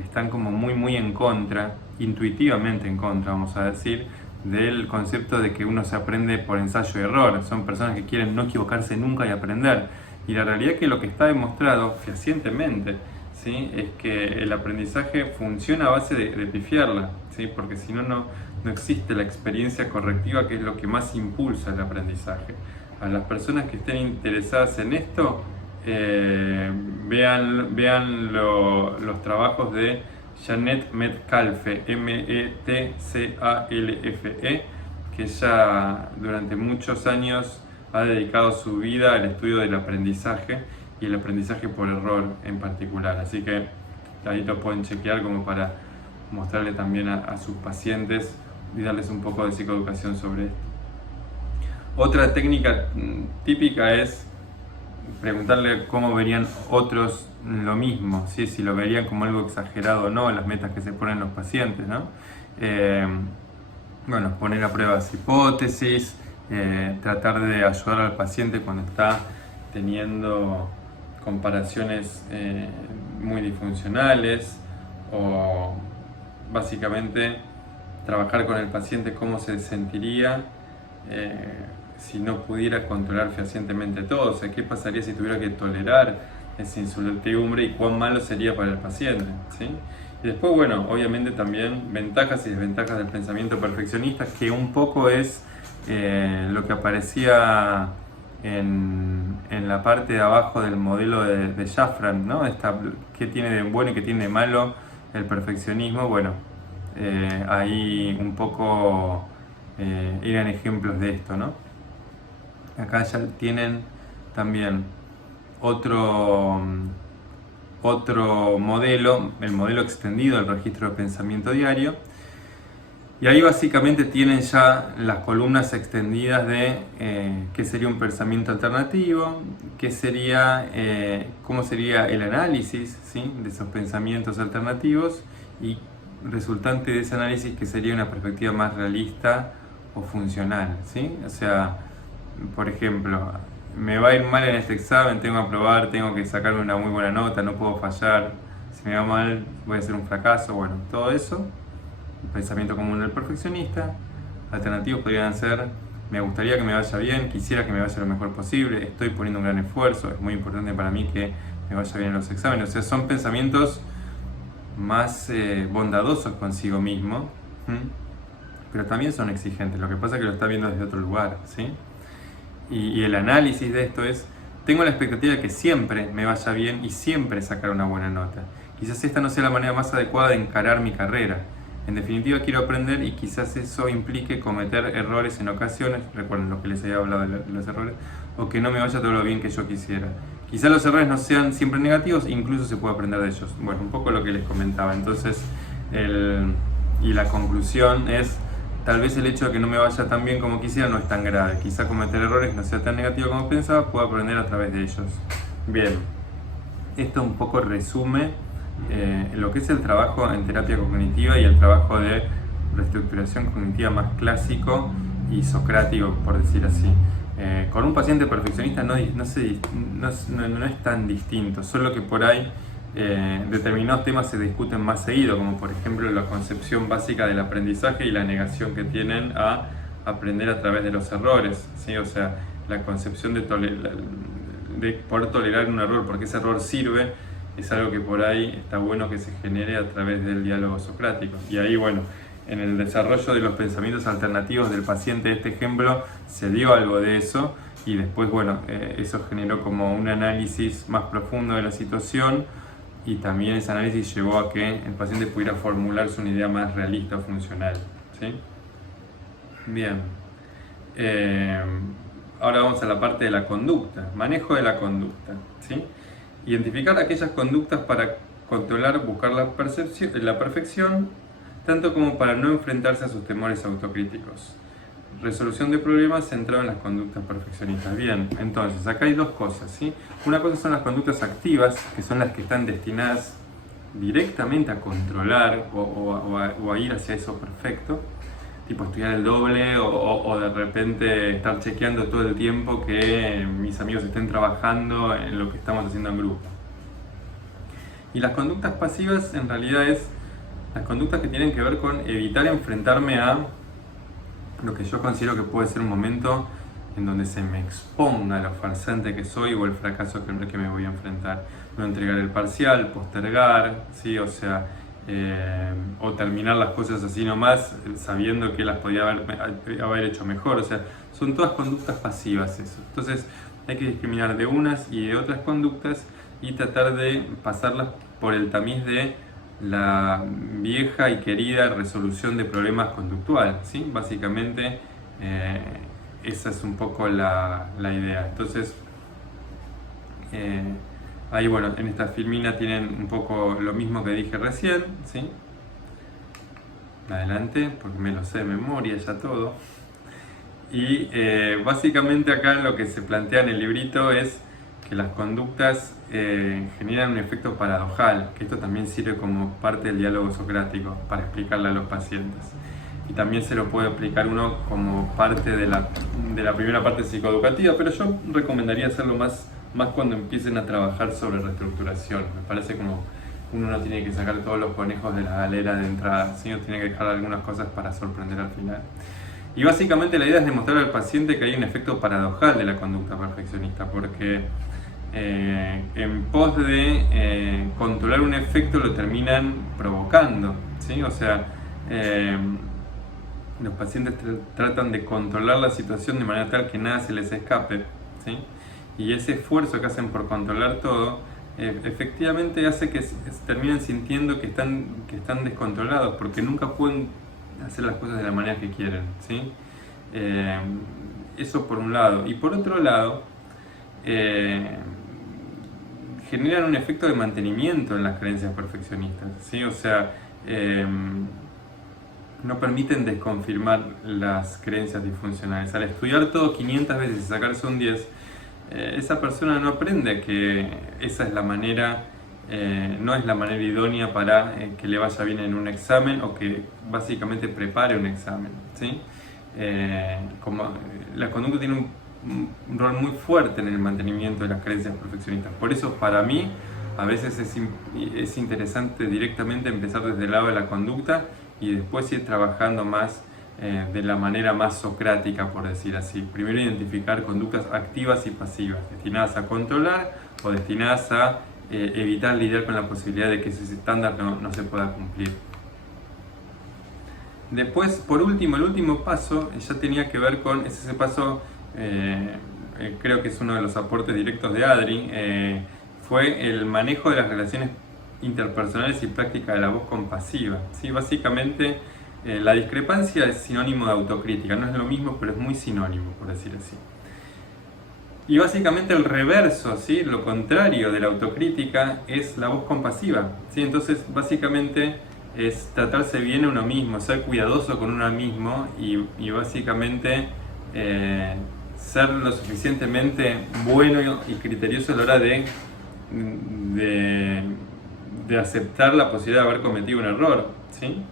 están como muy en contra, intuitivamente en contra, vamos a decir, del concepto de que uno se aprende por ensayo y error. Son personas que quieren no equivocarse nunca y aprender. Y la realidad es que lo que está demostrado fehacientemente, ¿sí?, es que el aprendizaje funciona a base de pifiarla, ¿sí? Porque si no, no existe la experiencia correctiva, que es lo que más impulsa el aprendizaje. A las personas que estén interesadas en esto, vean los trabajos de Janet Metcalfe, Metcalfe, que ella durante muchos años ha dedicado su vida al estudio del aprendizaje y el aprendizaje por error en particular. Así que ahí lo pueden chequear como para mostrarle también a sus pacientes y darles un poco de psicoeducación sobre esto. Otra técnica típica es preguntarle cómo verían otros lo mismo, ¿sí? Si lo verían como algo exagerado o no, las metas que se ponen los pacientes, ¿no? Bueno, poner a prueba las hipótesis, tratar de ayudar al paciente cuando está teniendo comparaciones muy disfuncionales, o básicamente trabajar con el paciente cómo se sentiría si no pudiera controlar fehacientemente todo, o sea, qué pasaría si tuviera que tolerar esa incertidumbre y cuán malo sería para el paciente, ¿sí? Y después, bueno, obviamente también ventajas y desventajas del pensamiento perfeccionista, que un poco es lo que aparecía en la parte de abajo del modelo de Shafran, ¿no? ¿Qué tiene de bueno y qué tiene de malo el perfeccionismo? Bueno, ahí un poco eran ejemplos de esto, ¿no? Acá ya tienen también otro modelo, el modelo extendido del registro de pensamiento diario. Y ahí básicamente tienen ya las columnas extendidas de qué sería un pensamiento alternativo, qué sería, cómo sería el análisis, ¿sí?, de esos pensamientos alternativos, y resultante de ese análisis que sería una perspectiva más realista o funcional, ¿sí? O sea, por ejemplo, me va a ir mal en este examen, tengo que aprobar, tengo que sacarme una muy buena nota, no puedo fallar, si me va mal voy a hacer un fracaso, bueno, todo eso. Pensamiento común del perfeccionista. Alternativos podrían ser: me gustaría que me vaya bien, quisiera que me vaya lo mejor posible, estoy poniendo un gran esfuerzo, es muy importante para mí que me vaya bien en los exámenes. O sea, son pensamientos más bondadosos consigo mismo, pero también son exigentes. Lo que pasa es que lo está viendo desde otro lugar, ¿sí? Y el análisis de esto es: tengo la expectativa de que siempre me vaya bien y siempre sacar una buena nota. Quizás esta no sea la manera más adecuada de encarar mi carrera. En definitiva, quiero aprender y quizás eso implique cometer errores en ocasiones, recuerden lo que les había hablado de los errores, o que no me vaya todo lo bien que yo quisiera. Quizás los errores no sean siempre negativos, incluso se puede aprender de ellos. Bueno, un poco lo que les comentaba. Entonces, y la conclusión es: tal vez el hecho de que no me vaya tan bien como quisiera no es tan grave. Quizá cometer errores no sea tan negativo como pensaba, puedo aprender a través de ellos. Bien, esto un poco resume lo que es el trabajo en terapia cognitiva y el trabajo de reestructuración cognitiva más clásico y socrático, por decir así. Con un paciente perfeccionista no es tan distinto, solo que por ahí determinados temas se discuten más seguido, como por ejemplo la concepción básica del aprendizaje y la negación que tienen a aprender a través de los errores, ¿sí? O sea, la concepción de poder tolerar un error, porque ese error sirve, es algo que por ahí está bueno que se genere a través del diálogo socrático. Y ahí, bueno, en el desarrollo de los pensamientos alternativos del paciente de este ejemplo se dio algo de eso, y después, bueno, eso generó como un análisis más profundo de la situación, y también ese análisis llevó a que el paciente pudiera formularse una idea más realista o funcional, ¿sí? Bien. Ahora vamos a la parte de la conducta, manejo de la conducta, ¿sí? Identificar aquellas conductas para controlar, buscar la perfección, tanto como para no enfrentarse a sus temores autocríticos. Resolución de problemas centrado en las conductas perfeccionistas. Bien, entonces acá hay dos cosas, ¿sí? Una cosa son las conductas activas, que son las que están destinadas directamente a controlar o a ir hacia eso perfecto, tipo estudiar el doble o de repente estar chequeando todo el tiempo que mis amigos estén trabajando en lo que estamos haciendo en grupo. Y las conductas pasivas en realidad es las conductas que tienen que ver con evitar enfrentarme a lo que yo considero que puede ser un momento en donde se me exponga lo farsante que soy o el fracaso que me voy a enfrentar. No entregar el parcial, postergar, ¿sí? O sea, o terminar las cosas así nomás, sabiendo que las podía haber hecho mejor. O sea, son todas conductas pasivas eso. Entonces hay que discriminar de unas y de otras conductas y tratar de pasarlas por el tamiz de la vieja y querida resolución de problemas conductual, ¿sí? Básicamente esa es un poco la idea. Entonces ahí, bueno, en esta filmina tienen un poco lo mismo que dije recién, ¿sí? Adelante, porque me lo sé de memoria ya todo. Y básicamente acá lo que se plantea en el librito es que las conductas generan un efecto paradojal, que esto también sirve como parte del diálogo socrático para explicarle a los pacientes. Y también se lo puede aplicar uno como parte de la primera parte psicoeducativa, pero yo recomendaría hacerlo más cuando empiecen a trabajar sobre reestructuración. Me parece como uno no tiene que sacar todos los conejos de la galera de entrada, ¿sí? O tiene que dejar algunas cosas para sorprender al final. Y básicamente la idea es demostrar al paciente que hay un efecto paradojal de la conducta perfeccionista, porque en pos de controlar un efecto lo terminan provocando, ¿sí? O sea, los pacientes tratan de controlar la situación de manera tal que nada se les escape, ¿sí? Y ese esfuerzo que hacen por controlar todo, efectivamente hace que terminen sintiendo que están descontrolados, porque nunca pueden hacer las cosas de la manera que quieren, ¿sí? Eso por un lado. Y por otro lado, generan un efecto de mantenimiento en las creencias perfeccionistas, ¿sí? O sea, no permiten desconfirmar las creencias disfuncionales. Al estudiar todo 500 veces y sacarse un 10, esa persona no aprende que esa es la manera, no es la manera idónea para que le vaya bien en un examen o que básicamente prepare un examen, ¿sí? Como la conducta tiene un rol muy fuerte en el mantenimiento de las creencias perfeccionistas. Por eso, para mí, a veces es interesante directamente empezar desde el lado de la conducta y después ir trabajando más de la manera más socrática, por decir así. Primero identificar conductas activas y pasivas, destinadas a controlar o destinadas a evitar lidiar con la posibilidad de que ese estándar no se pueda cumplir. Después, por último, el último paso ya tenía que ver con ese paso, creo que es uno de los aportes directos de Adri, fue el manejo de las relaciones interpersonales y práctica de la voz compasiva, ¿sí? Básicamente, la discrepancia es sinónimo de autocrítica, no es lo mismo, pero es muy sinónimo, por decir así. Y básicamente el reverso, ¿sí? Lo contrario de la autocrítica es la voz compasiva, ¿sí? Entonces, básicamente es tratarse bien a uno mismo, ser cuidadoso con uno mismo y básicamente ser lo suficientemente bueno y criterioso a la hora de aceptar la posibilidad de haber cometido un error, ¿sí?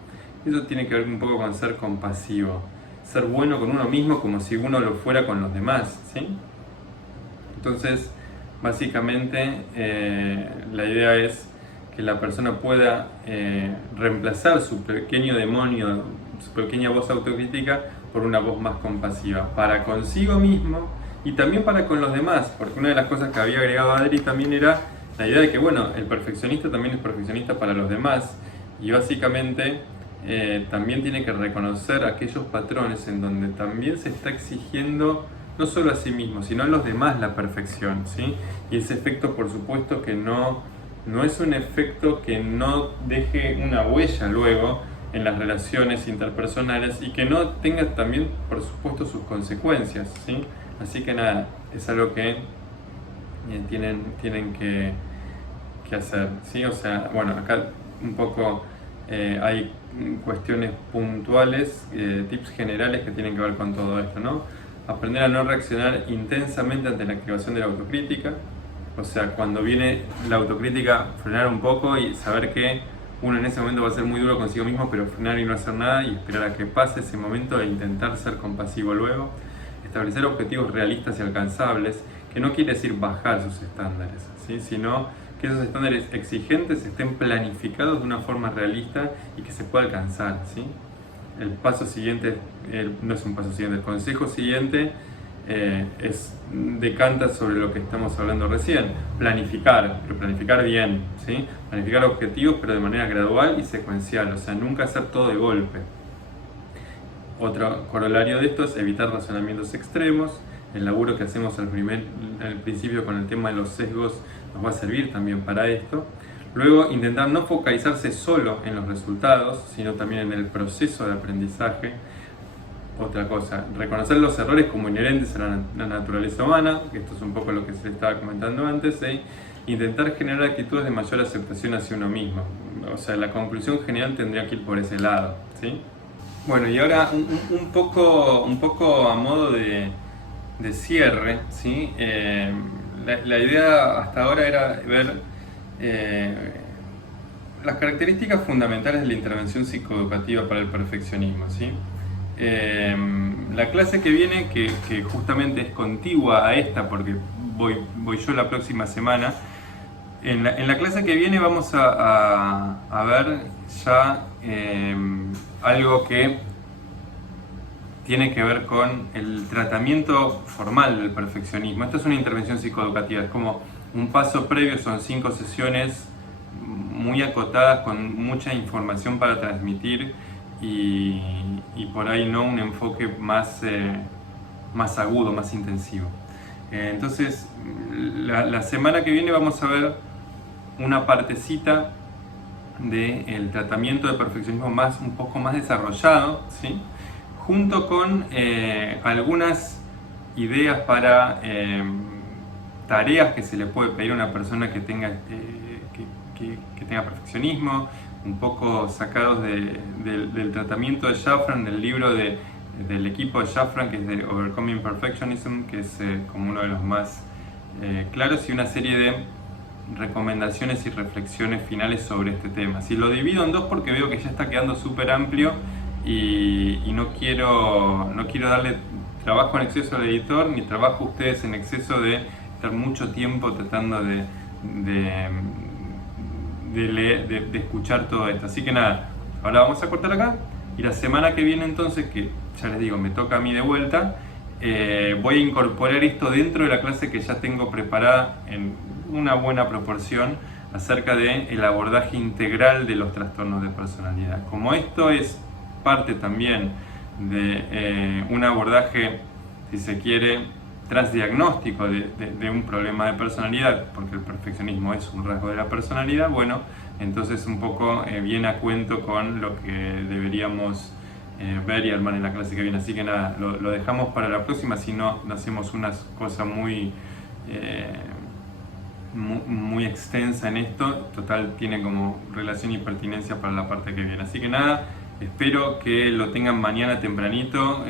Eso tiene que ver un poco con ser compasivo, ser bueno con uno mismo como si uno lo fuera con los demás, ¿sí? Entonces, básicamente, la idea es que la persona pueda reemplazar su pequeño demonio, su pequeña voz autocrítica por una voz más compasiva, para consigo mismo y también para con los demás, porque una de las cosas que había agregado Adri también era la idea de que, bueno, el perfeccionista también es perfeccionista para los demás y básicamente también tiene que reconocer aquellos patrones en donde también se está exigiendo no solo a sí mismo, sino a los demás la perfección, ¿sí? Y ese efecto, por supuesto, que no es un efecto que no deje una huella luego en las relaciones interpersonales y que no tenga también, por supuesto, sus consecuencias, ¿sí? Así que nada, es algo que tienen que hacer, ¿sí? O sea, bueno, acá un poco hay cuestiones puntuales, tips generales que tienen que ver con todo esto, ¿no? Aprender a no reaccionar intensamente ante la activación de la autocrítica, o sea, cuando viene la autocrítica, frenar un poco y saber que uno en ese momento va a ser muy duro consigo mismo, pero frenar y no hacer nada y esperar a que pase ese momento e intentar ser compasivo luego. Establecer objetivos realistas y alcanzables, que no quiere decir bajar sus estándares, ¿sí? Sino que esos estándares exigentes estén planificados de una forma realista y que se pueda alcanzar, ¿sí? El paso siguiente, no es un paso siguiente, el consejo siguiente decanta sobre lo que estamos hablando recién. Planificar, pero planificar bien, ¿sí? Planificar objetivos, pero de manera gradual y secuencial, o sea, nunca hacer todo de golpe. Otro corolario de esto es evitar razonamientos extremos. El laburo que hacemos al principio con el tema de los sesgos nos va a servir también para esto. Luego, intentar no focalizarse solo en los resultados, sino también en el proceso de aprendizaje. Otra cosa, reconocer los errores como inherentes a la naturaleza humana, que esto es un poco lo que se estaba comentando antes, intentar generar actitudes de mayor aceptación hacia uno mismo. O sea, la conclusión general tendría que ir por ese lado, ¿sí? Bueno, y ahora un poco a modo de cierre, ¿sí? La idea hasta ahora era ver las características fundamentales de la intervención psicoeducativa para el perfeccionismo, ¿sí? La clase que viene, que justamente es contigua a esta, porque voy yo la próxima semana, En la clase que viene vamos a ver ya algo que tiene que ver con el tratamiento formal del perfeccionismo. Esto es una intervención psicoeducativa, es como un paso previo, son 5 sesiones muy acotadas con mucha información para transmitir y por ahí no un enfoque más agudo, más intensivo. Entonces, la semana que viene vamos a ver una partecita del tratamiento de perfeccionismo un poco más desarrollado, ¿sí? Junto con algunas ideas para tareas que se le puede pedir a una persona que tenga perfeccionismo, un poco sacados del tratamiento de Shafran, del libro del equipo de Shafran, que es de Overcoming Perfectionism, que es como uno de los más claros, y una serie de recomendaciones y reflexiones finales sobre este tema. Si lo divido en dos porque veo que ya está quedando súper amplio y no quiero darle trabajo en exceso al editor, ni trabajo a ustedes en exceso de estar mucho tiempo tratando de escuchar todo esto. Así que nada, ahora vamos a cortar acá y la semana que viene entonces, que ya les digo, me toca a mí de vuelta, voy a incorporar esto dentro de la clase que ya tengo preparada en una buena proporción acerca del abordaje integral de los trastornos de personalidad. Como esto es parte también de un abordaje, si se quiere, transdiagnóstico de un problema de personalidad, porque el perfeccionismo es un rasgo de la personalidad, bueno, entonces un poco viene a cuento con lo que deberíamos ver y armar en la clase que viene. Así que nada, lo dejamos para la próxima, si no hacemos una cosa muy extensa en esto. Total, tiene como relación y pertinencia para la parte que viene. Así que nada, espero que lo tengan mañana tempranito.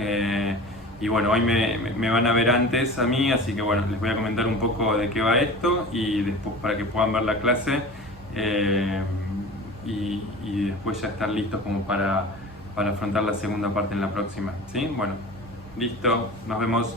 Y bueno, hoy me van a ver antes a mí, así que bueno, les voy a comentar un poco de qué va esto y después para que puedan ver la clase y después ya estar listos como para afrontar la segunda parte en la próxima, ¿sí? Bueno, listo, nos vemos.